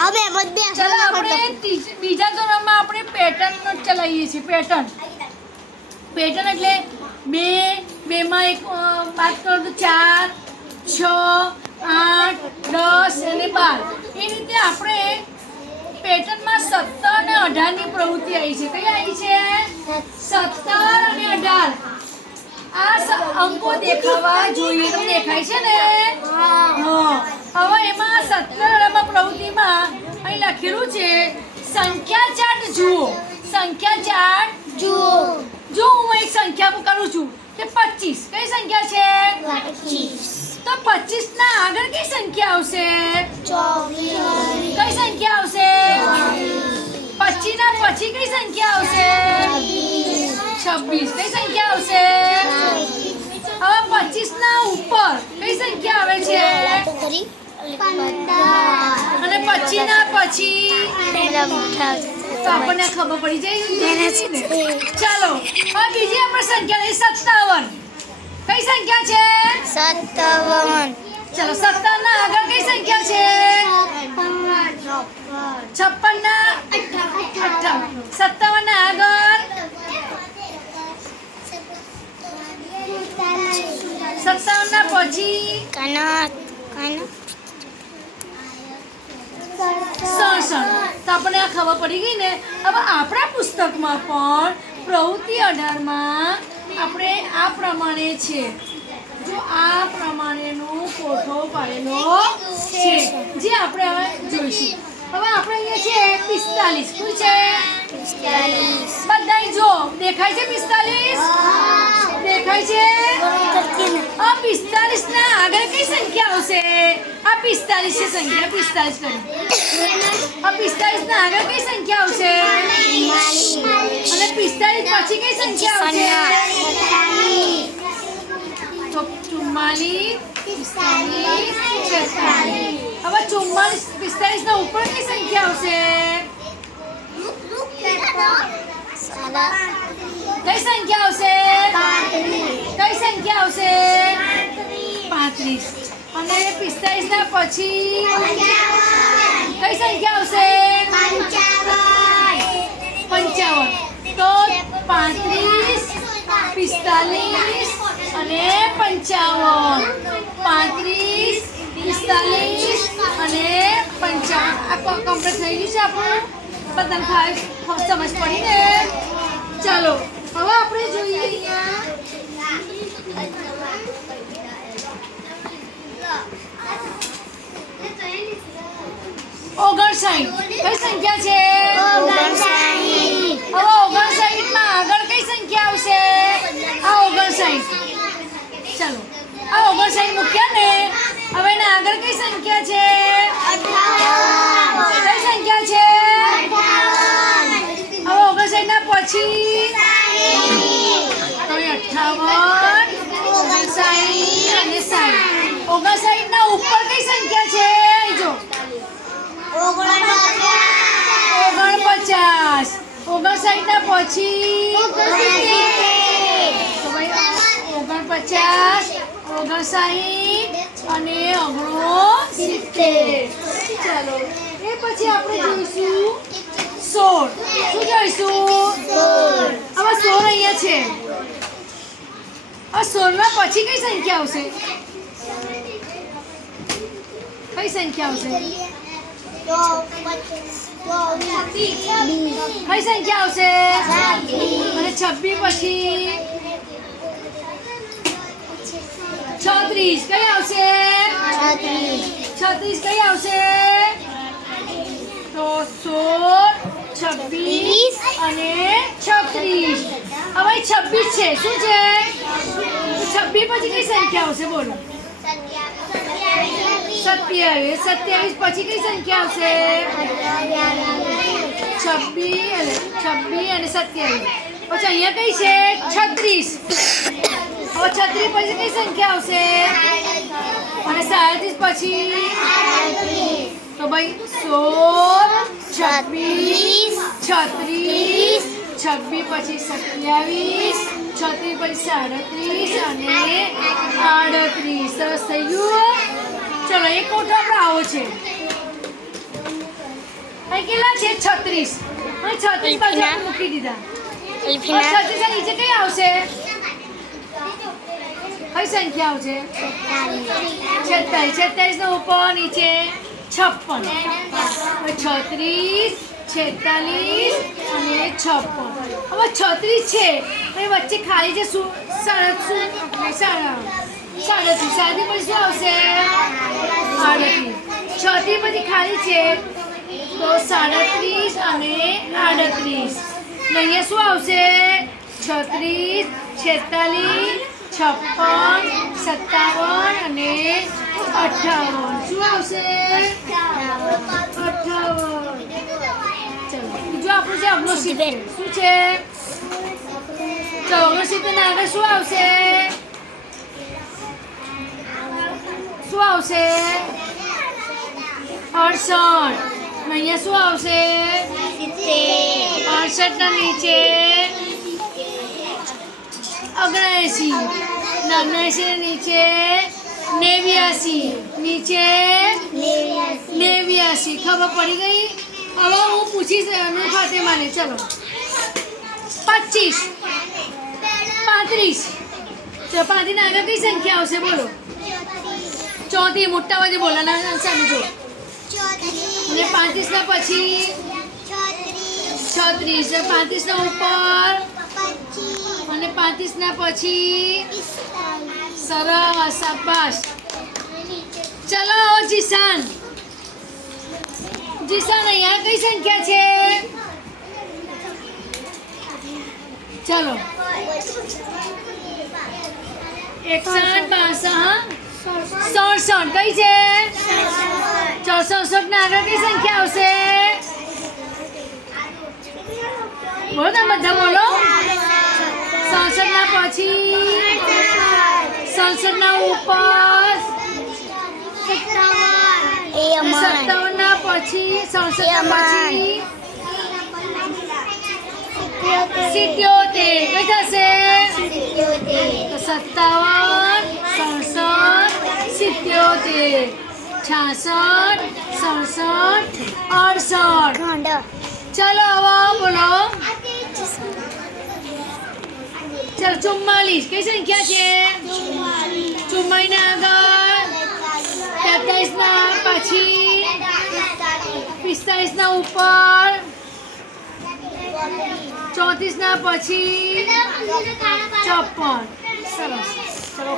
હવે બધે ચલો આપણે બીજા ધોરણમાં આપણે પેટર્ન ચલાવીએ છીએ. પેટર્ન એટલે બેમાં એક વાત કરો તો 4, 6, 8, 10 અને 12 એ રીતે આપણે પેટર્નમાં 17 અને 18ની પ્રવૃત્તિ આવી છે. કઈ આવી છે? 17 અને 18. આ અંકો દેખાવા જોઈએ. તમને દેખાય છે ને? હા. હવે એમાં 17 પ્રવૃત્તિમાં અહીં લખેલું છે સંખ્યા ચાર્ટ જુઓ. સંખ્યા ચાર્ટ જુઓ. જો હું એક સંખ્યા કરું છું કે 25. કઈ સંખ્યા છે? 25. તો 25 ના આગળ કઈ સંખ્યા આવશે? 24. કઈ સંખ્યા આવશે? 25 ના પછી કઈ સંખ્યા આવશે? 26. કઈ સંખ્યા આવશે? હવે 25 ના ઉપર કઈ સંખ્યા આવે છે? 15. અને 25 ના પછી તો આપણને ખબર પડી જાય ને. ચાલો હવે બીજી આપણે સંખ્યા લઈ 57. કઈ સંખ્યા છે? 57. ચલો 17 ના આગળ કઈ સંખ્યા છે? 56 ના 58. 57 ના આગળ 57 ના પછી 67. તો આપણને આ ખબર પડી ગઈ ને. હવે આપણા પુસ્તકમાં પણ પ્રવૃત્તિ 18માં આપણે આ પ્રમાણે છે. જો આ પ્રમાણેનો કોઠો પાડેલો છે જે આપણે હવે જોઈશું. હવે આપણે અહીંયા છે 45. શું છે? 45. બધાય જો દેખાય છે 45? દેખાય છે? આ 45 ના આગળ કઈ સંખ્યા આવશે? આ 45 છે સંખ્યા. 45 કરી. આ 45 ના આગળ કઈ સંખ્યા આવશે? અને 45 પછી કઈ સંખ્યા આવશે? તો 44, 45, 46. હવે 44, 45 ના ઉપર કઈ સંખ્યા આવશે? કઈ સંખ્યા આવશે? કઈ સંખ્યા આવશે? 35. અને 45 ના પછી કઈ સંખ્યા આવશે? 55. તો 35, 45 અને 55. 35, 45 અને 55. આ કમ્પ્લીટ થઈ ગયું છે આપણું. બધાને સમજ પડી ને? ચાલો હવે આપણે જોઈએ અહીંયા 59. કઈ સંખ્યા છે? 59. હવે 59 માં આગળ કઈ સંખ્યા આવશે? આ 59. ચાલો આ 59 મૂક્યા ને. હવે એના આગળ કઈ સંખ્યા છે? 58. કઈ સંખ્યા છે? 58. હવે 59 ના પછી 58, 59 અને 60. 59 ના ઉપર કઈ સંખ્યા છે? જો 49. 59 ના પછી 49, 59 અને 69. ચાલો એ પછી આપણે જોઈશું 16. શું જોઈશું? 16. હવે 16 અહીંયા છે. આ 16 ના પછી કઈ સંખ્યા આવશે? કઈ સંખ્યા આવશે? કઈ સંખ્યા આવશે? અને 26 પછી 36. કઈ આવશે? 36 કઈ આવશે? તો 16, 26 અને 36. હવે 26 છે. શું છે? 26 પછી કઈ સંખ્યા આવશે? બોલો. 27. 27 પછી કઈ સંખ્યા આવશે? 26 અને 27. પછી અહીંયા કઈ છે? 36. હવે 36 પછી કઈ સંખ્યા આવશે? અને 37 પછી તો ભાઈ 16, 26, 36, 26 પછી 27, 36 પછી 37 અને 38. સરસ થઈ ગયું. ચલો એક કોઠો આપણો આવો છે. અહીં કેટલા છે 36 અહીં 36 બાજુ આપણે મૂકી દીધા હવે 36 ના નીચે કઈ આવશે કઈ સંખ્યા આવશે 46 46 ના ઉપર નીચે 56 હવે 36 46 અને 56 હવે 36 છે અને વચ્ચે ખાલી છે શું 37 પછી શું આવશે 38 36 પછી ખાલી છે તો 37 અને 38 અહીંયા શું આવશે 36 46 56 57 અને 58 શું આવશે 58 ચલો બીજું આપણું છે અગ્નિશીલ શું છે ચલો અગ્નિશીલ ના આગળ શું આવશે 68 અહીંયા શું આવશે 68 ના નીચે 79 79 નીચે 89 નીચે 89 ખબર પડી ગઈ હવે હું પૂછીશ અનુ ફાતેમાને ચલો 25 35 તો 35 ના આગળ કઈ સંખ્યા આવશે બોલો 34 મોટા અવાજે બોલવાના સામે જો અને 35 ના પછી 36 35 ના ઉપર અને 35 ના પછી સરસ શાબાશ ચલો જીશાન અહીંયા કઈ સંખ્યા છે ચલો 61 62 કઈ છે 64 ના આગળ કઈ સંખ્યા આવશે બોલો તમે બધા બોલો 67 ના પછી 67 ના ઉપર 57 ના પછી 67 ના પછી 77 કઈ થશે 57 67 77 66 68 ચલો હવે બોલો ચલો 44 કઈ સંખ્યા છે 44 ના આગળ 43 ના પછી 45 ના ઉપર 34 ના પછી 54 સરસ ચલો